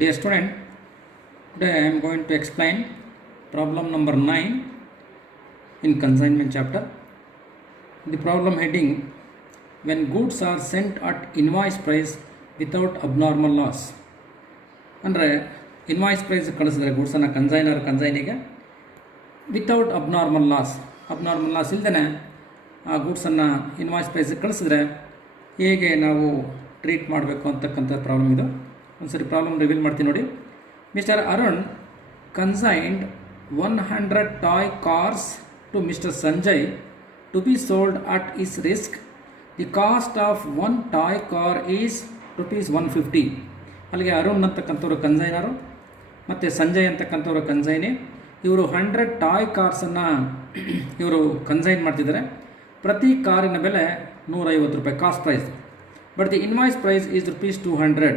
Dear student, today I am going to explain problem number 9 in consignment chapter. The problem heading: when goods are sent at invoice price without abnormal loss. ಅಂದರೆ invoice price ಕಳಿಸಿದ್ರೆ ಗೂಡ್ಸನ್ನು ಕನ್ಸೈನಿಗೆ without abnormal loss ಇಲ್ಲದೇ ಆ ಗೂಡ್ಸನ್ನು invoice ಪ್ರೈಸಿಗೆ ಕಳಿಸಿದ್ರೆ ಹೇಗೆ ನಾವು treat ಮಾಡಬೇಕು ಅಂತಕ್ಕಂಥ problem ಇದು. ಒಂದ್ಸರಿ ಪ್ರಾಬ್ಲಮ್ ರಿವೀಲ್ ಮಾಡ್ತೀನಿ ನೋಡಿ. Mister Arun consigned 100 toy cars to mister Sanjay to be sold at his risk. The cost of one toy car is ₹150. ಅಲ್ಲಿಗೆ ಅರುಣ್ ಅಂತಕ್ಕಂಥವ್ರು ಕನ್ಸೈನರು ಮತ್ತು ಸಂಜಯ್ ಅಂತಕ್ಕಂಥವ್ರು ಕನ್ಸೈನಿ. ಇವರು 100 ಟಾಯ್ ಕಾರ್ಸನ್ನು ಇವರು ಕನ್ಸೈನ್ ಮಾಡ್ತಿದ್ದಾರೆ. ಪ್ರತಿ ಕಾರಿನ ಬೆಲೆ ₹150 cost price. But the invoice price is ₹200.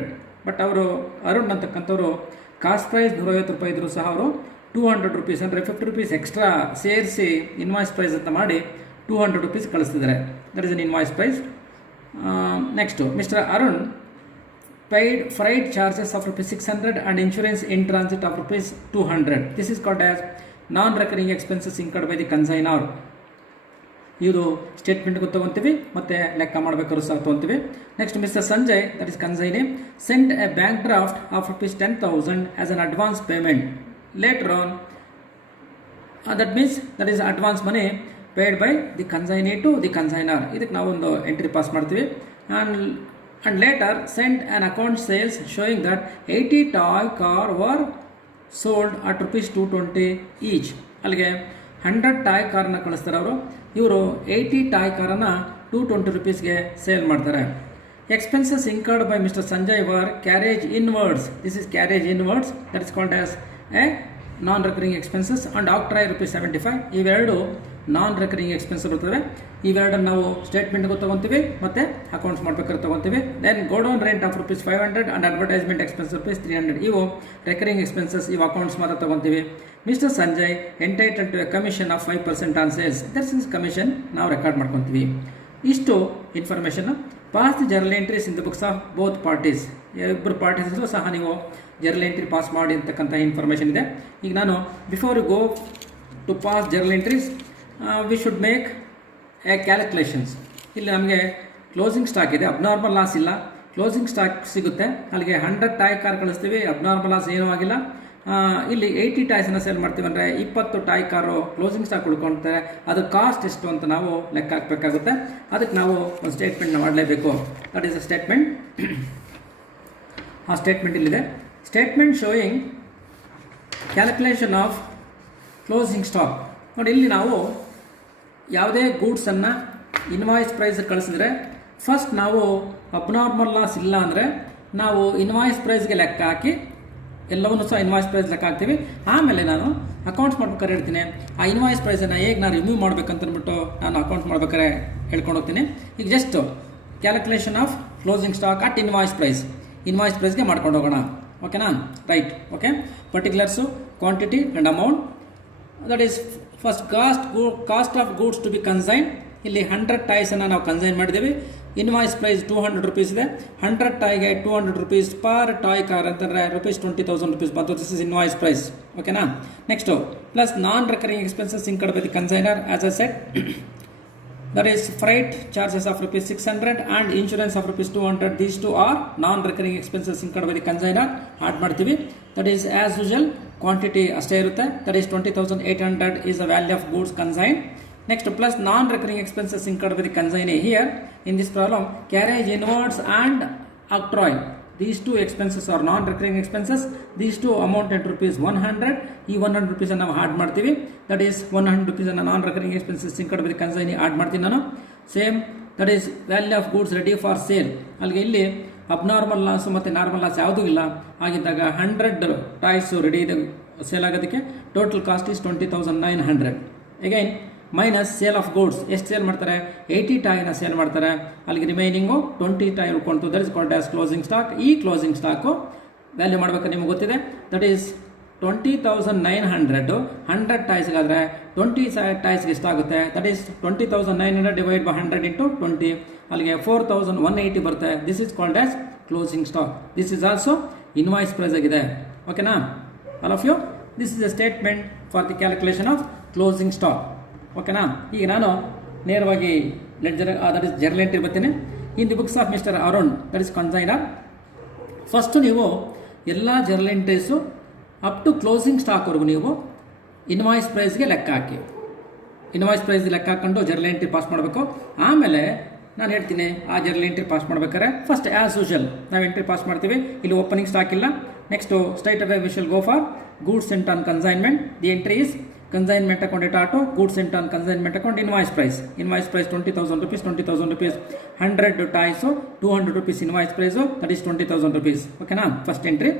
But ಅವರು ಅರುಣ್ ಅಂತಕ್ಕಂಥವ್ರು ಕಾಸ್ಟ್ ಪ್ರೈಸ್ ₹150 ಇದ್ದರೂ ಸಹ ಅವರು ₹200 ಅಂದರೆ ₹50 ಎಕ್ಸ್ಟ್ರಾ ಸೇರಿಸಿ ಇನ್ವಾಯ್ಸ್ ಪ್ರೈಸ್ ಅಂತ ಮಾಡಿ ₹200 ಕಳಿಸ್ತಿದ್ದಾರೆ. That is an invoice price. Next mister Arun paid freight charges of ₹600 and insurance in transit of ₹200. This is called as non-recurring expenses incurred by the consignor. ಇದು ಸ್ಟೇಟ್ಮೆಂಟ್ಗೂ ತೊಗೊತೀವಿ ಮತ್ತು ಲೆಕ್ಕ ಮಾಡಬೇಕಾದ್ರೂ ಸಹ ತೊಗೊತೀವಿ. Next mister Sanjay, that is consignee, sent a bank draft of ₹10,000 as an advance payment. Later on that means that is advance money paid by the consignee to the consignor. ಇದಕ್ಕೆ ನಾವು ಒಂದು entry pass ಮಾಡ್ತೀವಿ. And later sent an account sales showing that 80 toy car were sold at ₹220 each. ಅಲ್ಲಿಗೆ 100 toy ಕಾರ್ನ ಕಳಿಸ್ತಾರೆ ಅವರು. ಇವರು 80 toy ಕಾರನ್ನು ₹220ಗೆ ಸೇಲ್ ಮಾಡ್ತಾರೆ. Expenses incurred by mister Sanjay were carriage inwards. This is carriage inwards, that is called as a non recurring expenses. And octroi ₹75. ಇವೆರಡು ನಾನ್ recurring expense ಬರ್ತವೆ. ಇವೆರಡನ್ನು ನಾವು ಸ್ಟೇಟ್ಮೆಂಟ್ಗೂ ತೊಗೊತೀವಿ ಮತ್ತು ಅಕೌಂಟ್ಸ್ ಮಾಡ್ಬೇಕಾದ್ರೆ ತೊಗೊತೀವಿ. Then godown rent of ₹500 and advertisement expense ₹300. ಇವು recurring expenses, ಇವು accounts ಮಾತ್ರ ತೊಗೊತೀವಿ. Mister Sanjay entitled to a commission of 5% on sales. That's is commission ನಾವು ರೆಕಾರ್ಡ್ ಮಾಡ್ಕೊತೀವಿ. ಇಷ್ಟು information. Pass the journal entries in the books of both parties. ಇಬ್ಬರು parties ಸಹ ನೀವು ಜರ್ನಲ್ ಎಂಟ್ರಿ ಪಾಸ್ ಮಾಡಿ ಅಂತಕ್ಕಂಥ ಇನ್ಫಾರ್ಮೇಷನ್ ಇದೆ. ಈಗ ನಾನು before you go to pass journal entries we should make a calculations. ಇಲ್ಲಿ ನಮಗೆ ಕ್ಲೋಸಿಂಗ್ ಸ್ಟಾಕ್ ಇದೆ, ಅಬ್ನಾರ್ಮಲ್ ಲಾಸ್ ಇಲ್ಲ, ಕ್ಲೋಸಿಂಗ್ ಸ್ಟಾಕ್ ಸಿಗುತ್ತೆ. ಅಲ್ಲಿಗೆ 100 ಟಾಯ್ ಕಾರ್ ಕಳಿಸ್ತೀವಿ, ಅಬ್ನಾರ್ಮಲ್ ಲಾಸ್ ಏನೂ ಆಗಿಲ್ಲ. ಇಲ್ಲಿ 80 ಟಾಯ್ಸನ್ನು ಸೇಲ್ ಮಾಡ್ತೀವಿ ಅಂದರೆ 20 ಟಾಯ್ ಕಾರು ಕ್ಲೋಸಿಂಗ್ ಸ್ಟಾಕ್ ಉಳ್ಕೊಳ್ತಾರೆ. ಅದು ಕಾಸ್ಟ್ ಎಷ್ಟು ಅಂತ ನಾವು ಲೆಕ್ಕ ಹಾಕಬೇಕಾಗುತ್ತೆ. ಅದಕ್ಕೆ ನಾವು ಒಂದು ಸ್ಟೇಟ್ಮೆಂಟ್ನ ಮಾಡಲೇಬೇಕು. That is a statement. ಆ ಸ್ಟೇಟ್ಮೆಂಟ್ ಇಲ್ಲಿದೆ. Statement showing calculation of closing stock. ನೋಡಿ, ಇಲ್ಲಿ ನಾವು ಯಾವುದೇ ಗೂಡ್ಸನ್ನು ಇನ್ವಾಯ್ಸ್ ಪ್ರೈಸ್ ಕಳಿಸಿದ್ರೆ ಫಸ್ಟ್ ನಾವು ಅಬ್ನಾರ್ಮಲ್ ಲಾಸ್ ಇಲ್ಲ ಅಂದರೆ ನಾವು ಇನ್ವಾಯ್ಸ್ ಪ್ರೈಸ್ಗೆ ಲೆಕ್ಕ ಹಾಕಿ ಎಲ್ಲವನ್ನೂ ಸಹ ಇನ್ವಾಯ್ಸ್ ಪ್ರೈಸ್ ಲೆಕ್ಕ ಹಾಕ್ತೀವಿ. ಆಮೇಲೆ ನಾನು ಅಕೌಂಟ್ಸ್ ಮಾಡ್ಬೇಕಾದ್ರೆ ಹೇಳ್ತೀನಿ ಆ ಇನ್ವಾಯ್ಸ್ ಪ್ರೈಸನ್ನು ಹೇಗೆ ನಾನು ರಿಮೂವ್ ಮಾಡಬೇಕಂತ ಅಂದ್ಬಿಟ್ಟು ನಾನು ಅಕೌಂಟ್ಸ್ ಮಾಡ್ಬೇಕಾದ್ರೆ ಹೇಳ್ಕೊಂಡು ಹೋಗ್ತೀನಿ. ಈಗ just calculation of closing stock at invoice ಪ್ರೈಸ್ಗೆ ಮಾಡ್ಕೊಂಡು ಹೋಗೋಣ. ಓಕೆನಾ? Right. Okay. Particulars, quantity and amount. That is first cost of goods to be consign. ಇಲ್ಲಿ 100 ಟಾಯ್ಸನ್ನು ನಾವು ಕನ್ಸೈನ್ ಮಾಡಿದ್ದೀವಿ. ಇನ್ವಾಯ್ಸ್ ಪ್ರೈಸ್ ₹200 ಇದೆ. 100 ಟಾಯ್ಗೆ ₹200 ಪರ್ ಟಾಯ್ ಕಾರ್ ಅಂತಂದರೆ ₹20,000 ಬಂತು. This is invoice price. ಓಕೆನಾ? Next plus non recurring expenses incurred by the consignor as a set. That is freight charges of ₹600 and insurance of ₹200. These two are non recurring expenses incurred by the consignor. Add ಮಾಡ್ತೀವಿ. That is as usual quantity ಅಷ್ಟೇ ಇರುತ್ತೆ. That is 20,800 is the value of goods consign. Next plus non recurring expenses incurred by the consignee. Here in this problem carriage inwards and octroi, these two expenses are non recurring expenses. These two amounted to ₹100. ಈ ₹100 ನಾವು add ಮಾಡ್ತೀವಿ. That is ₹100 non recurring expenses incurred by the consignee add ಮಾಡ್ತೀನಿ ನಾನು. Same that is value of goods ready for sale. ಅಲ್ಲಿಗೆ ಇಲ್ಲಿ abnormal loss ಮತ್ತು normal loss ಯಾವುದೂ ಇಲ್ಲ. ಆಗಿದ್ದಾಗ 100 ಟಾಯ್ಸು ರೆಡಿ ಇದೆ ಸೇಲ್ ಆಗೋದಕ್ಕೆ. Total cost is 20,900. Again minus sale of goods. ಎಷ್ಟು ಸೇಲ್ ಮಾಡ್ತಾರೆ? 80 ಟಾಯ್ನ ಸೇಲ್ ಮಾಡ್ತಾರೆ. ಅಲ್ಲಿಗೆ ರಿಮೈನಿಂಗು 20 ಟಾಯ್ ಉಳ್ಕೊಂಡು that is called as closing stock. ಈ ಕ್ಲೋಸಿಂಗ್ ಸ್ಟಾಕು ವ್ಯಾಲ್ಯೂ ಮಾಡಬೇಕು ನಿಮಗೆ ಗೊತ್ತಿದೆ. That is 20,900. 100 ಟಾಯ್ಸ್ಗಾದರೆ 20 ಟಾಯ್ಸ್ಗೆ ಎಷ್ಟಾಗುತ್ತೆ? That is 20,900 divide by 100 into 20. ಅಲ್ಲಿಗೆ 4,180 ಬರುತ್ತೆ. This is called as closing stock. This is also invoice price ಆಗಿದೆ. ಓಕೆನಾ all of you, this is a statement for the calculation of closing stock. ಓಕೆನಾ, ಈಗ ನಾನು ನೇರವಾಗಿ ledger that is journal entry ಬರ್ತೀನಿ. In the books of mister Arun that is consignor, first ನೀವು ಎಲ್ಲ journal entries up to closing ಸ್ಟಾಕ್ವರೆಗೂ ನೀವು invoice ಪ್ರೈಸ್ಗೆ ಲೆಕ್ಕ ಹಾಕಿ, ಇನ್ವಾಯ್ಸ್ ಪ್ರೈಸ್ ಲೆಕ್ಕ ಹಾಕೊಂಡು ಜರ್ನಲ್ ಎಂಟ್ರಿ ಪಾಸ್ ಮಾಡಬೇಕು. ಆಮೇಲೆ ನಾನು ಹೇಳ್ತೀನಿ ಆ ಜರ್ನಲ್ ಎಂಟ್ರಿ ಪಾಸ್ ಮಾಡ್ಬೇಕಾದ್ರೆ ಫಸ್ಟ್ ಆ್ಯಸ್ ಯೂಶುವಲ್ ನಾವು ಎಂಟ್ರಿ ಪಾಸ್ ಮಾಡ್ತೀವಿ. ಇಲ್ಲಿ ಓಪನಿಂಗ್ ಸ್ಟಾಕ್ ಇಲ್ಲ. Next straight away we will go for goods sent on consignment. The entry is consignment account at auto, goods sent on consignment account, invoice price 20,000 rupees, 20,000 rupees, 100 ties, 200 rupees invoice price, that is 20,000 rupees. Okay na, first entry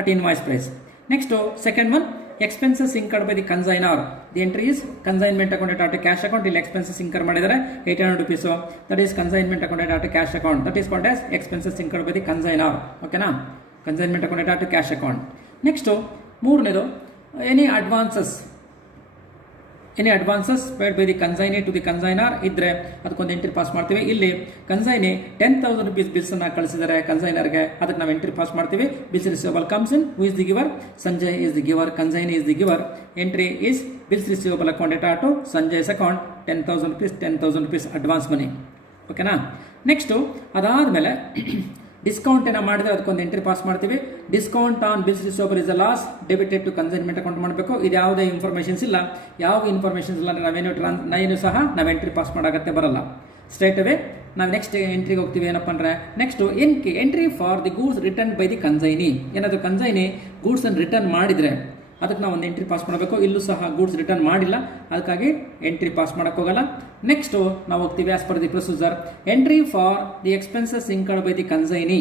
at invoice price. Next second one, expenses incurred by the consignor. The entry is consignment account at auto cash account, ಇಲ್ಲಿ expenses incur ಮಾಡಿದರೆ 800 rupees, that is consignment account at auto cash account, that is called as expenses incurred by the consignor. Okay na, consignment account at auto cash account. Next ಮೂರನೇದು, any advances paid by the consignee to the consignor ಇದ್ರೆ ಅದಕ್ಕೊಂದು entry pass ಮಾಡ್ತೀವಿ. ಇಲ್ಲಿ consignee 10,000 rupees bills ಅನ್ನ ಕಳಿಸಿದರೆ ಕನ್ಸೈನರ್ಗೆ, ಅದಕ್ಕೆ ನಾವು ಎಂಟ್ರಿ ಪಾಸ್ ಮಾಡ್ತೀವಿ. Bills receivable comes in, who is the giver? Sanjay is the giver, consignee is the giver. Entry is bills receivable account at auto Sanjay's account 10,000 rupees advance money. ಓಕೆನಾ, next ಅದಾದಮೇಲೆ discount ಏನೋ ಮಾಡಿದ್ರೆ ಅದಕ್ಕೊಂದು ಎಂಟ್ರಿ ಪಾಸ್ ಮಾಡ್ತೀವಿ. Discount on bills receivable is a loss debited to consignment account ಮಾಡಬೇಕು. ಇದು ಯಾವುದೇ informations ಇಲ್ಲ, ಯಾವ ಇನ್ಫಾರ್ಮೇಷನ್ಸ್ ಇಲ್ಲ ಅಂದರೆ ನಾವೇನು ಸಹ ನಾವು ಎಂಟ್ರಿ ಪಾಸ್ ಮಾಡೋಕ್ಕೆ ಬರಲ್ಲ. ಸ್ಟ್ರೈಟ್ ಅವೇ ನಾವು ನೆಕ್ಸ್ಟ್ ಎಂಟ್ರಿಗೆ ಹೋಗ್ತೀವಿ. ಏನಪ್ಪ ಅಂದರೆ next entry for the goods return by the consignee. ಏನಾದರೂ ಕನ್ಸೈನಿ ಗೂಡ್ಸ್ ಅನ್ನು ರಿಟರ್ನ್ ಮಾಡಿದರೆ ಅದಕ್ಕೆ ನಾವು ಒಂದು ಎಂಟ್ರಿ ಪಾಸ್ ಮಾಡಬೇಕು. ಇಲ್ಲೂ ಸಹ ಗೂಡ್ಸ್ ರಿಟರ್ನ್ ಮಾಡಿಲ್ಲ, ಅದಕ್ಕಾಗಿ ಎಂಟ್ರಿ ಪಾಸ್ ಮಾಡೋಕ್ಕೋಗಲ್ಲ. ನೆಕ್ಸ್ಟು ನಾವು ಹೋಗ್ತೀವಿ as per the procedure, entry for the expenses incurred by the consignee.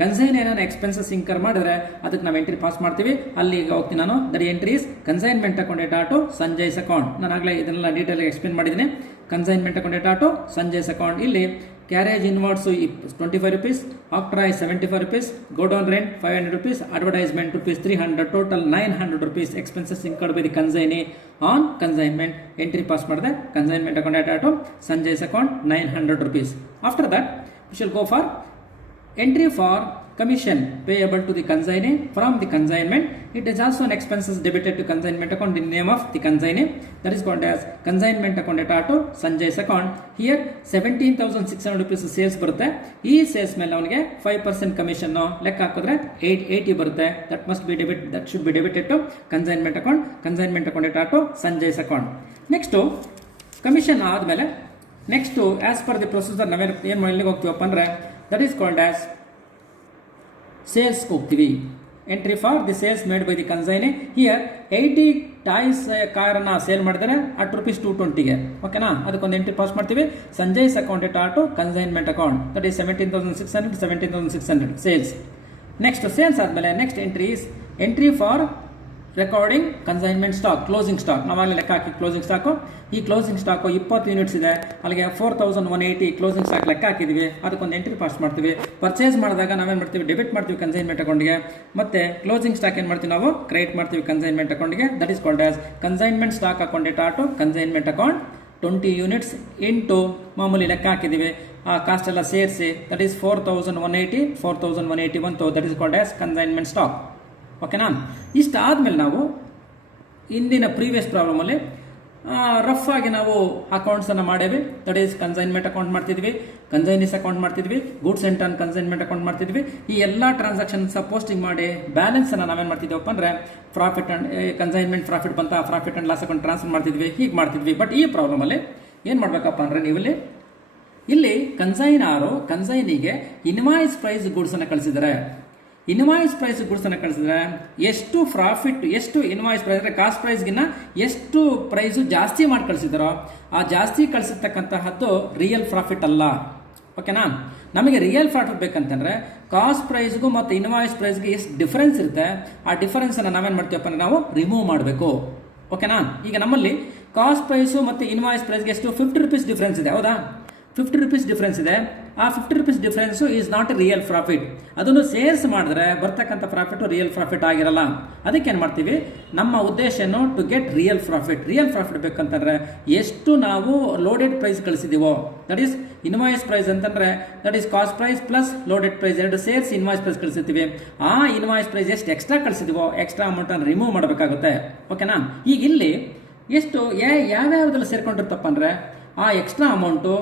Consignee ಏನಾದ್ರು ಎಕ್ಸ್ಪೆನ್ಸಸ್ ಇನ್ಕರ್ ಮಾಡಿದ್ರೆ ಅದಕ್ಕೆ ನಾವು ಎಂಟ್ರಿ ಪಾಸ್ ಮಾಡ್ತೀವಿ. ಅಲ್ಲಿಗೆ ಹೋಗ್ತೀನಿ ನಾನು. That entries consignment account at auto Sanjay's account. ನಾನು ಆಗಲೇ ಇದನ್ನೆಲ್ಲ ಡೀಟೇಲ್ ಎಕ್ಸ್ಪ್ಲೇನ್ ಮಾಡಿದ್ದೀನಿ. Consignment account at auto Sanjay's account. ಇಲ್ಲಿ carriage inwards 25 rupees, octroi 75 rupees, godown rent 500 rupees, advertisement rupees 300, total 900 rupees expenses incurred by the consignee on consignment. Entry pass ಮಾಡಿದೆ consignment account at auto Sanjay's account 900 rupees. After that we shall go for entry for commission payable to the consignee from the consignment. It is also an expenses debited to consignment account in name of the consignee, that is called as consignment account at auto Sanjay's account. Here 17,600 rupees sales ಬರುತ್ತೆ. ಈ sales ಮೇಲೆ ಅವನಿಗೆ 5% commission ಲೆಕ್ಕ ಹಾಕಿದ್ರೆ 880 ಬರುತ್ತೆ. that should be debited to consignment account at auto Sanjay's account. Next commission ಆದಮೇಲೆ next as per the procedure ನಾವೇನು ಎಲ್ಲಿಗೆ ಹೋಗ್ತೀವಪ್ಪ ಅಂದರೆ ದಟ್ ಈಸ್ ಕಾಲ್ಡ್ ಆಸ್ ಸೇಲ್ಸ್ಗೆ ಹೋಗ್ತೀವಿ. Entry for the sales made by the consignee. Here 80 toys ಕಾರನ್ನು sale ಮಾಡಿದರೆ at rupees 220ಗೆ. ಓಕೆನಾ, ಅದಕ್ಕೊಂದು ಎಂಟ್ರಿ ಪಾಸ್ ಮಾಡ್ತೀವಿ. Sanjay's account at auto consignment account, that is 17,600 sales. Next sales ಆದಮೇಲೆ next entry is entry for recording consignment stock, closing stock. ನಾವಾಗಲೇ ಲೆಕ್ಕ ಹಾಕಿ closing stock. ಈ ಕ್ಲೋಸಿಂಗ್ ಸ್ಟಾಕು 20 ಯೂನಿಟ್ಸ್ ಇದೆ. ಅಲ್ಲಿಗೆ 4,180 ಕ್ಲೋಸಿಂಗ್ ಸ್ಟಾಕ್ ಲೆಕ್ಕ ಹಾಕಿದ್ವಿ. ಅದಕ್ಕೊಂದು ಎಂಟ್ರಿ ಪಾಸ್ ಮಾಡ್ತೀವಿ. ಪರ್ಚೇಸ್ ಮಾಡಿದಾಗ ನಾವೇನು ಮಾಡ್ತೀವಿ, ಡೆಬಿಟ್ ಮಾಡ್ತೀವಿ ಕನ್ಸೈನ್ಮೆಂಟ್ ಅಕೌಂಟ್ಗೆ. ಮತ್ತೆ ಕ್ಲೋಸಿಂಗ್ ಸ್ಟಾಕ್ ಏನು ಮಾಡ್ತೀವಿ, ನಾವು ಕ್ರೆಡಿಟ್ ಮಾಡ್ತೀವಿ ಕನ್ಸೈನ್ಮೆಂಟ್ ಅಕೌಂಟ್ಗೆ. That is called as consignment stock account at auto consignment account 20 units into ಮಾಮೂಲಿ ಲೆಕ್ಕ ಹಾಕಿದ್ದೀವಿ. ಆ ಕಾಸ್ಟ್ ಎಲ್ಲ ಸೇರಿಸಿ ದಟ್ ಈಸ್ 4,180 ಬಂತು. That is called as consignment stock. ಓಕೆನಾ, ಇಷ್ಟು ಆದಮೇಲೆ ನಾವು ಇಂದಿನ ಪ್ರೀವಿಯಸ್ ಪ್ರಾಬ್ಲಮಲ್ಲಿ ರಫ್ ಆಗಿ ನಾವು ಅಕೌಂಟ್ಸನ್ನು ಮಾಡೇವಿ. ದಟ್ ಈಸ್ ಕನ್ಸೈನ್ಮೆಂಟ್ ಅಕೌಂಟ್ ಮಾಡ್ತಿದ್ವಿ, ಕನ್ಸೈನೀಸ್ ಅಕೌಂಟ್ ಮಾಡ್ತಿದ್ವಿ, goods sent on consignment account ಮಾಡ್ತಿದ್ವಿ. ಈ ಎಲ್ಲ ಟ್ರಾನ್ಸಾಕ್ಷನ್ಸ್ ಪೋಸ್ಟಿಂಗ್ ಮಾಡಿ ಬ್ಯಾಲೆನ್ಸನ್ನು ನಾವೇನು ಮಾಡ್ತಿದ್ದೀವಪ್ಪ ಅಂದರೆ ಪ್ರಾಫಿಟ್ ಆ್ಯಂಡ್ ಕನ್ಸೈನ್ಮೆಂಟ್ ಪ್ರಾಫಿಟ್ ಬಂತ profit and loss account transfer ಮಾಡ್ತಿದ್ವಿ, ಹೀಗೆ ಮಾಡ್ತಿದ್ವಿ. ಬಟ್ ಈ ಪ್ರಾಬ್ಲಮಲ್ಲಿ ಏನು ಮಾಡಬೇಕಪ್ಪ ಅಂದರೆ ನೀವು ಇಲ್ಲಿ ಕನ್ಸೈನಿಗೆ ಇನ್ವಾಯ್ಸ್ ಪ್ರೈಸ್ ಗೂಡ್ಸನ್ನು ಕಳಿಸಿದ್ದಾರೆ. ಇನ್ವಾಯ್ಸ್ ಪ್ರೈಸ್ ಗುಡ್ಸನ್ನು ಕಳಿಸಿದ್ರೆ ಎಷ್ಟು ಪ್ರಾಫಿಟ್, ಎಷ್ಟು ಇನ್ವಾಯ್ಸ್ ಪ್ರೈಸ್ ಅಂದರೆ ಕಾಸ್ಟ್ ಪ್ರೈಸ್ಗಿನ್ನ ಎಷ್ಟು ಪ್ರೈಸು ಜಾಸ್ತಿ ಮಾಡಿ ಕಳಿಸಿದಾರೋ ಆ ಜಾಸ್ತಿ ಕಳಿಸಿರ್ತಕ್ಕಂತಹದ್ದು ರಿಯಲ್ ಪ್ರಾಫಿಟ್ ಅಲ್ಲ. ಓಕೆನಾ, ನಮಗೆ ರಿಯಲ್ ಪ್ರಾಫಿಟ್ ಬೇಕಂತಂದರೆ ಕಾಸ್ಟ್ ಪ್ರೈಸ್ಗೂ ಮತ್ತು ಇನ್ವಾಯ್ಸ್ ಪ್ರೈಸ್ಗೆ ಎಷ್ಟು ಡಿಫರೆನ್ಸ್ ಇರುತ್ತೆ ಆ ಡಿಫರೆನ್ಸನ್ನು ನಾವೇನು ಮಾಡ್ತೀವಪ್ಪ ಅಂದರೆ ನಾವು ರಿಮೂವ್ ಮಾಡಬೇಕು. ಓಕೆನಾ, ಈಗ ನಮ್ಮಲ್ಲಿ ಕಾಸ್ಟ್ ಪ್ರೈಸು ಮತ್ತು ಇನ್ವಾಯ್ಸ್ ಪ್ರೈಸ್ಗೆ ಎಷ್ಟು 50 rupees ಡಿಫರೆನ್ಸ್ ಇದೆ, ಹೌದಾ? 50 rupees ಡಿಫ್ರೆನ್ಸ್ ಇದೆ. ಆ 50 rupees difference is not A real profit. ಅದನ್ನು ಸೇರ್ಸ್ ಮಾಡಿದ್ರೆ ಬರ್ತಕ್ಕಂಥ ಪ್ರಾಫಿಟ್ ರಿಯಲ್ ಪ್ರಾಫಿಟ್ ಆಗಿರಲ್ಲ. ಅದಕ್ಕೆ ಏನು ಮಾಡ್ತೀವಿ, ನಮ್ಮ ಉದ್ದೇಶನು to get real profit. Real profit ಬೇಕಂತಂದ್ರೆ ಎಷ್ಟು ನಾವು ಲೋಡೆಡ್ ಪ್ರೈಸ್ ಕಳಿಸಿದೀವೋ, ದಟ್ ಈಸ್ ಇನ್ವಾಯ್ಸ್ ಪ್ರೈಸ್ ಅಂತಂದ್ರೆ that is cost price plus loaded price ಎರಡು ಸೇರಿಸಿ ಇನ್ವಾಯ್ಸ್ ಪ್ರೈಸ್ ಕಳಿಸಿರ್ತೀವಿ. ಆ ಇನ್ವಾಯ್ಸ್ ಪ್ರೈಸ್ ಎಷ್ಟು ಎಕ್ಸ್ಟ್ರಾ ಕಳಿಸಿದೀವೋ ಎಕ್ಸ್ಟ್ರಾ ಅಮೌಂಟನ್ನು ರಿಮೂವ್ ಮಾಡಬೇಕಾಗುತ್ತೆ. ಓಕೆನಾ. ಈಗ ಇಲ್ಲಿ ಎಷ್ಟು ಯಾವ್ಯಾವ್ದಲ್ಲಿ ಸೇರ್ಕೊಂಡಿರ್ತಪ್ಪ ಅಂದರೆ ಆ extra amount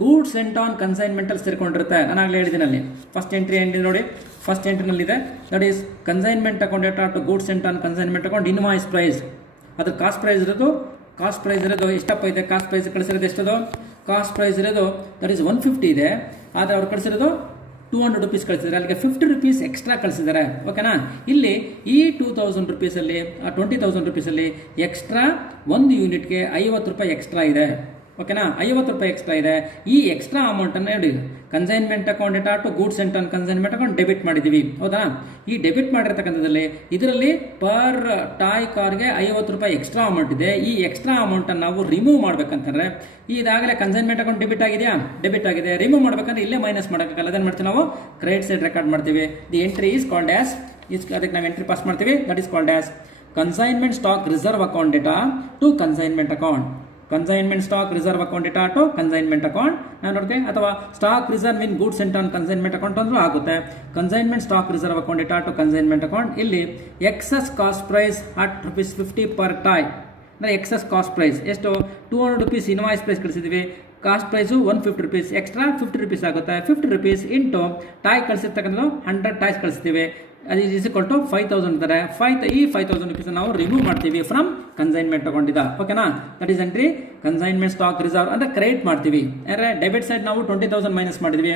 goods sent on ಕನ್ಸೈನ್ಮೆಂಟಲ್ಲಿ ಸೇರ್ಕೊಂಡಿರುತ್ತೆ. ನಾನು ಆಗಲೇ ಹೇಳಿದ್ದೀನಲ್ಲಿ ಫಸ್ಟ್ ಎಂಟ್ರಿ ಏನಿದೆ ನೋಡಿ, ಫಸ್ಟ್ ಎಂಟ್ರಿನಲ್ಲಿದೆ that is consignment account data to goods sent on consignment account invoice price. ಅದು ಕಾಸ್ಟ್ ಪ್ರೈಸ್ ಇರೋದು ಎಷ್ಟಪ್ಪ ಇದೆ, ಕಾಸ್ಟ್ ಪ್ರೈಸ್ ಕಳಿಸಿರೋದು ಎಷ್ಟದು, ಕಾಸ್ಟ್ ಪ್ರೈಸ್ ಇರೋದು ದಟ್ ಈಸ್ 150 ಇದೆ. ಆದರೆ ಅವ್ರು ಕಳಿಸಿರೋದು 200 rupees ಕಳಿಸಿದ್ದಾರೆ. ಅಲ್ಲಿಗೆ 50 rupees ಎಕ್ಸ್ಟ್ರಾ ಕಳಿಸಿದ್ದಾರೆ. ಓಕೆನಾ. ಇಲ್ಲಿ ಈ 2000 rupeesಲ್ಲಿ 20,000 rupeesಲ್ಲಿ ಎಕ್ಸ್ಟ್ರಾ ಒಂದು ಯೂನಿಟ್ಗೆ 50 ರೂಪಾಯಿ ಎಕ್ಸ್ಟ್ರಾ ಇದೆ. ಓಕೆನಾ. 50 ರೂಪಾಯಿ ಎಕ್ಸ್ಟ್ರಾ ಇದೆ. ಈ ಎಕ್ಸ್ಟ್ರಾ ಅಮೌಂಟನ್ನು ನೋಡಿ consignment account data to goods sent on consignment account debit ಮಾಡಿದ್ದೀವಿ. ಹೌದಾ. ಈ ಡೆಬಿಟ್ ಮಾಡಿರ್ತಕ್ಕಂಥದ್ದಲ್ಲಿ ಇದರಲ್ಲಿ ಪರ್ ಟಾಯ್ ಕಾರ್ಗೆ 50 ರೂಪಾಯಿ ಎಕ್ಸ್ಟ್ರಾ ಅಮೌಂಟ್ ಇದೆ. ಈ ಎಕ್ಸ್ಟ್ರಾ ಅಮೌಂಟನ್ನು ನಾವು ರಿಮೂವ್ ಮಾಡ್ಬೇಕಂತಂದ್ರೆ ಇದಾಗಲೇ ಕನ್ಸೈನ್ಮೆಂಟ್ ಅಕೌಂಟ್ ಡೆಬಿಟ್ ಆಗಿದೆಯಾ, ಡೆಬಿಟ್ ಆಗಿದೆ. ರಿಮೂವ್ ಮಾಡ್ಬೇಕಂದ್ರೆ ಇಲ್ಲೇ ಮೈನಸ್ ಮಾಡೋಕ್ಕಾಗಲ್ಲ. ಅದನ್ನು ಮಾಡ್ತೀವಿ ನಾವು ಕ್ರೆಡಿಟ್ ಸೈಡ್ ರೆಕಾರ್ಡ್ ಮಾಡ್ತೀವಿ. The entry is called as ಅದಕ್ಕೆ ನಾವು ಎಂಟ್ರಿ ಪಾಸ್ ಮಾಡ್ತೀವಿ. That is called as consignment stock reserve account data to consignment account. Consignment stock reserve account data to consignment account ನಾನು ನೋಡ್ತೀವಿ. ಅಥವಾ stock reserve in goods sent on consignment account ಅಂದ್ರೂ ಆಗುತ್ತೆ. Consignment stock reserve account data to consignment account. ಇಲ್ಲಿ excess cost price at ₹50 per toy ಅಂದರೆ excess cost price ಎಷ್ಟು 200 rupees invoice price ಕಳಿಸಿದ್ದೀವಿ. Cost price 150 rupees extra 50 rupees ಆಗುತ್ತೆ. 50 rupees into toy ಕಳಿಸಿರ್ತಕ್ಕಂಥದ್ದು 100 toys ಕಳಿಸ್ತೀವಿ. ಅದು ಈಸ್ ಈಕ್ವಲ್ ಟು 5,000 ಇದ್ದಾರೆ. ಈ 5,000 rupees ನಾವು ರಿಮೂವ್ ಮಾಡ್ತೀವಿ ಫ್ರಮ್ ಕನ್ಸೈನ್ಮೆಂಟ್ ತಗೊಂಡಿದ್ದ. ಓಕೆನಾ. That is entry consignment stock reserve ಅಂದರೆ ಕ್ರೆಡಿಟ್ ಮಾಡ್ತೀವಿ. ಅಂದರೆ ಡೆಬಿಟ್ ಸೈಡ್ ನಾವು 20,000 ಮೈನಸ್ ಮಾಡಿದ್ವಿ.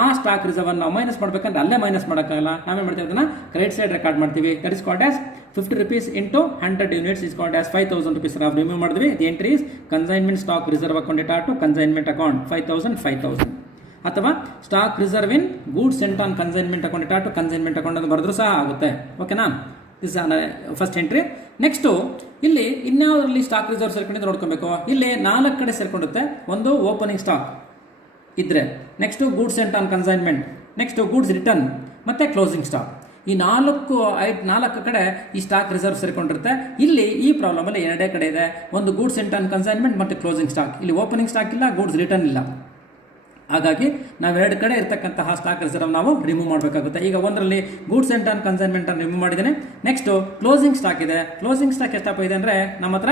ಆ ಸ್ಟಾಕ್ ರಿಸರ್ವ್ ನಾವು ಮೈನಸ್ ಮಾಡ್ಬೇಕಂದ್ರೆ ಅಲ್ಲೇ ಮೈನಸ್ ಮಾಡೋಕ್ಕಾಗಲ್ಲ. ನಾವೇನು ಮಾಡ್ತೀವಿ ಅದನ್ನು ಕ್ರೆಡಿಟ್ ಸೈಡ್ ರೆಕಾರ್ಡ್ ಮಾಡ್ತೀವಿ. That is called as 50 rupees into 100 units is called as 5,000 rupees ನಾವು ರಿಮೂವ್ ಮಾಡಿದ್ವಿ. The entry is consignment stock reserve account data to consignment account 5,000. ಅಥವಾ stock reserve in goods sent on consignment account data to consignment account ಅಂತ ಬರೆದ್ರೂ ಸಹ ಆಗುತ್ತೆ. ಓಕೆನಾ. This first entry. Next ಇಲ್ಲಿ ಇನ್ಯಾವುದರಲ್ಲಿ stock reserve ಸೇರ್ಕೊಂಡಿದ್ದು ನೋಡ್ಕೊಬೇಕು. ಇಲ್ಲಿ 4 ಕಡೆ ಸೇರ್ಕೊಂಡಿರುತ್ತೆ. ಒಂದು ಓಪನಿಂಗ್ ಸ್ಟಾಕ್ ಇದ್ರೆ, next goods sent on consignment, next goods return ಮತ್ತು ಕ್ಲೋಸಿಂಗ್ ಸ್ಟಾಕ್. ಈ 4 ಕಡೆ ಈ ಸ್ಟಾಕ್ ರಿಸರ್ವ್ ಸೇರ್ಕೊಂಡಿರುತ್ತೆ. ಇಲ್ಲಿ ಈ ಪ್ರಾಬ್ಲಮಲ್ಲಿ 2 ಕಡೆ ಇದೆ. ಒಂದು ಗೂಡ್ಸ್ ಸೆಂಟ್ ಆನ್ ಕನ್ಸೈನ್ಮೆಂಟ್ ಮತ್ತು ಕ್ಲೋಸಿಂಗ್ ಸ್ಟಾಕ್. ಇಲ್ಲಿ ಓಪನಿಂಗ್ ಸ್ಟಾಕ್ ಇಲ್ಲ, ಗೂಡ್ಸ್ ರಿಟರ್ನ್ ಇಲ್ಲ. ಹಾಗಾಗಿ ನಾವು 2 ಕಡೆ ಇರತಕ್ಕಂತಹ ಸ್ಟಾಕ್ ರಿಸರ್ವ್ ನಾವು ರಿಮೂವ್ ಮಾಡಬೇಕಾಗುತ್ತೆ. ಈಗ ಒಂದರಲ್ಲಿ ಗೂಡ್ಸ್ ಸೆಂಟ್ ಆನ್ ಕನ್ಸೈನ್ಮೆಂಟ್ ಅನ್ನು ರಿಮೂವ್ ಮಾಡಿದ್ದೇನೆ. ನೆಕ್ಸ್ಟು ಕ್ಲೋಸಿಂಗ್ ಸ್ಟಾಕ್ ಇದೆ. ಕ್ಲೋಸಿಂಗ್ ಸ್ಟಾಕ್ ಎಷ್ಟಪ್ಪ ಇದೆ ಅಂದರೆ ನಮ್ಮ ಹತ್ರ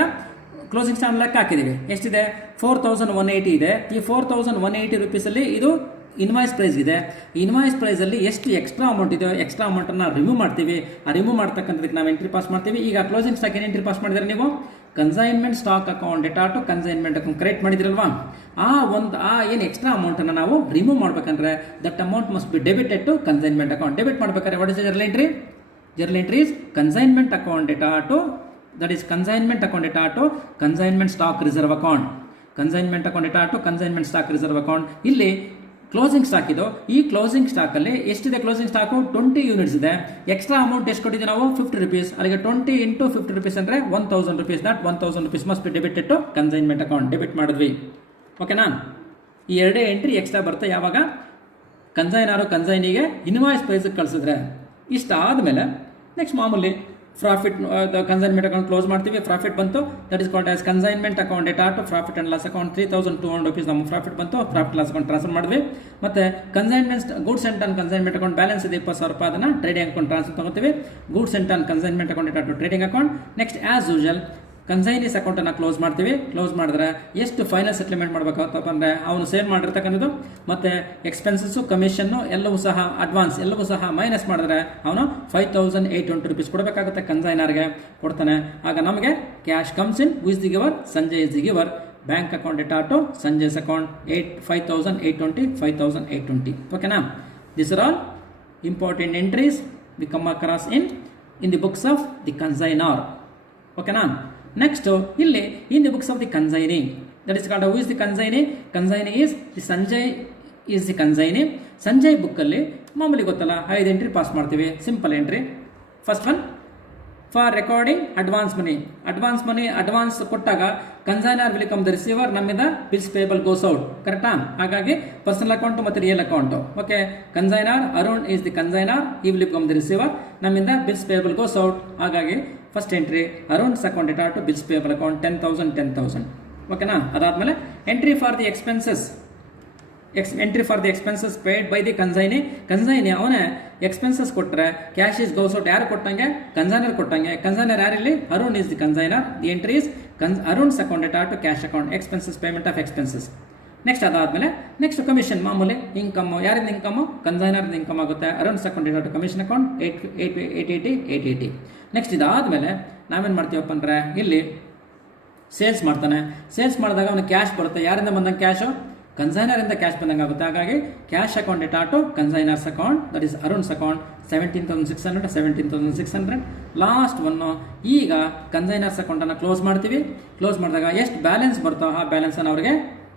ಕ್ಲೋಸಿಂಗ್ ಸ್ಟಾಕ್ ಲೆಕ್ಕ ಹಾಕಿದ್ದೀವಿ. ಎಷ್ಟಿದೆ 4,180 ಇದೆ. ಈ 4,180 rupeesಲ್ಲಿ ಇದು ಇನ್ವಾಯ್ಸ್ ಪ್ರೈಸ್ ಇದೆ. ಇನ್ವಾಯ್ಸ್ ಪ್ರೈಸಲ್ಲಿ ಎಷ್ಟು ಎಕ್ಸ್ಟ್ರಾ ಅಮೌಂಟ್ ಇದೆಯೋ ಎಕ್ಸ್ಟ್ರಾ ಅಮೌಂಟನ್ನು ರಿಮೂವ್ ಮಾಡ್ತೀವಿ. ಆ ರಿಮೂವ್ ಮಾಡ್ತಕ್ಕಂಥದಕ್ಕೆ ನಾವು ಎಂಟ್ರಿ ಪಾಸ್ ಮಾಡ್ತೀವಿ. ಈಗ ಕ್ಲೋಸಿಂಗ್ ಸ್ಟಾಕ್ ಏನು ಎಂಟ್ರಿ ಪಾಸ್ ಮಾಡಿದರೆ ನೀವು consignment stock account data to consignment account create ಮಾಡಿದ್ರಲ್ವಾ. ಏನು ಎಕ್ಸ್ಟ್ರಾ ಅಮೌಂಟನ್ನು ನಾವು ರಿಮೂವ್ ಮಾಡ್ಬೇಕಂದ್ರೆ that amount must be debited to consignment account. Debit ಮಾಡ್ಬೇಕಾದ್ರೆ what is journal entry? Journal entry is consignment account data to that is consignment account data to consignment stock reserve account. Consignment account data to consignment stock reserve account. ಇಲ್ಲಿ closing stock ಇದು. ಈ closing ಸ್ಟಾಕಲ್ಲಿ ಎಷ್ಟಿದೆ? Closing stock 20 units ಇದೆ. Extra amount ಎಷ್ಟು ಕೊಟ್ಟಿದ್ದೀವಿ ನಾವು? 50 rupees. ಅಲ್ಲಿಗೆ 20 ಇಂಟು 50 rupees ಅಂದರೆ 1,000 rupees. That 1,000 rupees must be debited to consignment account. Debit ಮಾಡಿದ್ವಿ. ಓಕೆನಾ. ಈ 2 ಎಂಟ್ರಿ ಎಕ್ಸ್ಟ್ರಾ ಬರುತ್ತೆ ಯಾವಾಗ ಕನ್ಸೈನರು ಕನ್ಸೈನಿಗೆ ಇನ್ವಾಯ್ಸ್ ಪ್ರೈಸಿಗೆ ಕಳಿಸಿದ್ರೆ. ಇಷ್ಟ ಆದಮೇಲೆ ನೆಕ್ಸ್ಟ್ ಮಾಮೂಲಿ ಪ್ರಾಫಿಟ್ ಕನ್ಸೈನ್ಮೆಂಟ್ ಅಕೌಂಟ್ ಕ್ಲೋಸ್ ಮಾಡ್ತೀವಿ. ಪ್ರಾಫಿಟ್ ಬಂತು. That is called as consignment account data to profit and loss account 3,200 rupees ನಮ್ಮ ಪ್ರಾಫಿಟ್ ಬಂತು. ಪ್ರಾಫಿಟ್ ಲಾಸ್ ಅಕೌಂಟ್ ಟ್ರಾನ್ಸ್ಫರ್ ಮಾಡಿದ್ವಿ. ಮತ್ತು consignment goods sent on consignment account balance ಇದೆ 20,000 ರೂಪಾಯಿ. ಅದನ್ನು ಟ್ರೇಡಿಂಗ್ ಅಕೌಂಟ್ ಟ್ರಾನ್ಸ್ಫರ್ ತೊಗೋತೀವಿ. Goods sent on consignment account data to trading account. Next as usual consignees ಅಕೌಂಟನ್ನು close ಮಾಡ್ತೀವಿ. ಕ್ಲೋಸ್ ಮಾಡಿದ್ರೆ ಎಷ್ಟು ಫೈನಲ್ ಸೆಟ್ಲ್ಮೆಂಟ್ ಮಾಡಬೇಕಾಗುತ್ತಪ್ಪ ಅಂದರೆ ಅವನು ಸೇಲ್ ಮಾಡಿರ್ತಕ್ಕಂಥದ್ದು ಮತ್ತು ಎಕ್ಸ್ಪೆನ್ಸಸ್ಸು ಕಮಿಷನ್ನು ಎಲ್ಲವೂ ಸಹ ಅಡ್ವಾನ್ಸ್ ಎಲ್ಲವೂ ಸಹ ಮೈನಸ್ ಮಾಡಿದ್ರೆ ಅವನು 5,820 rupees ಕೊಡಬೇಕಾಗುತ್ತೆ. ಕನ್ಸೈನರ್ಗೆ ಕೊಡ್ತಾನೆ. ಆಗ ನಮಗೆ cash comes in. Who's the giver? Sanjay is the giver. Bank account data to Sanjay's account 5,820 5,820. ಓಕೆನಾ. This are all important entries we come across in the books of the consignor. ಓಕೆನಾ. ನೆಕ್ಸ್ಟ್ ಇಲ್ಲಿ in the books of the consignee that is called who is the consignee? Consignee is the Sanjay is the consignee. Sanjay ಬುಕ್ಕಲ್ಲಿ ಮಾಮೂಲಿ ಗೊತ್ತಲ್ಲ 5 entry pass ಮಾಡ್ತೀವಿ. Simple entry. First one for recording advance money advance ಕೊಟ್ಟಾಗ consignor will come the receiver, ನಮ್ಮಿಂದ bills payable goes out. ಕರೆಕ್ಟಾ? ಹಾಗಾಗಿ personal account ಮತ್ತು real account. Okay, consignor Arun is the consignor, he will come the receiver, ನಮ್ಮಿಂದ bills payable goes out. ಹಾಗಾಗಿ first entry Arun's account data to bills payable account 10,000. ಓಕೆನಾ? ಅದಾದ್ಮೇಲೆ entry for the expenses paid by the consignee ಅವನ expenses ಕೊಟ್ಟರೆ cash is goes out. ಯಾರು ಕೊಟ್ಟಂಗೆ? Consignor ಕೊಟ್ಟಂಗೆ. Consignor ಯಾರಿಲ್ಲಿ? Arun is the consignor. The entry is Arun's account data to cash account, expenses, payment of expenses. Next ಅದಾದ್ಮೇಲೆ next commission, ಮಾಮೂಲಿ income. ಯಾರಿಂದ income? Consignor income ಆಗುತ್ತೆ. Arun's account data to commission account 880. Next ಇದಾದ್ಮೇಲೆ ನಾವೇನು ಮಾಡ್ತೀವಪ್ಪ ಅಂದರೆ ಇಲ್ಲಿ ಸೇಲ್ಸ್ ಮಾಡ್ತಾನೆ. ಸೇಲ್ಸ್ ಮಾಡಿದಾಗ ಅವನು ಕ್ಯಾಶ್ ಬರುತ್ತೆ. ಯಾರಿಂದ ಬಂದಂಗೆ ಕ್ಯಾಶು? ಕನ್ಸೈನರ್ ಇಂದ ಕ್ಯಾಶ್ ಬಂದಂಗೆ ಆಗುತ್ತೆ. ಹಾಗಾಗಿ cash account data to consignor's account, that is Arun's account 17,600. Last one. ಈಗ ಕನ್ಸೈನರ್ಸ್ ಅಕೌಂಟನ್ನು ಕ್ಲೋಸ್ ಮಾಡ್ತೀವಿ. ಕ್ಲೋಸ್ ಮಾಡಿದಾಗ ಎಷ್ಟು ಬ್ಯಾಲೆನ್ಸ್ ಬರ್ತೋ ಆ ಬ್ಯಾಲೆನ್ಸನ್ನು ಅವ್ರಿಗೆ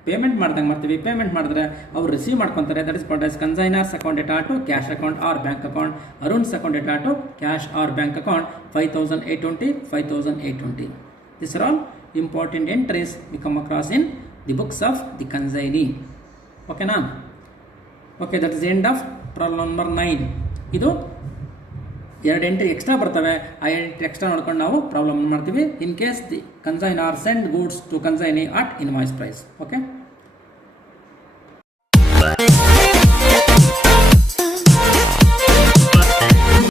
ಪೇಮೆಂಟ್ ಮಾಡ್ದಂಗೆ ಮಾಡ್ತೀವಿ. ಪೇಮೆಂಟ್ ಮಾಡಿದ್ರೆ ಅವ್ರು ರಿಸೀವ್ ಮಾಡ್ಕೊತಾರೆ. That is called as consignor's account data to cash account or bank account. Arun's account data to cash or bank account 5,820. These are all important entries we come across in the books of the consignee. Okay na? Okay, that is the end of problem number 9. ಇದು 2 entry extra ಬರ್ತವೆ. ಆ entry extra ನೋಡ್ಕೊಂಡು ನಾವು problem ಮಾಡ್ತೀವಿ. In case the consignor send goods to consignee at invoice price. Okay.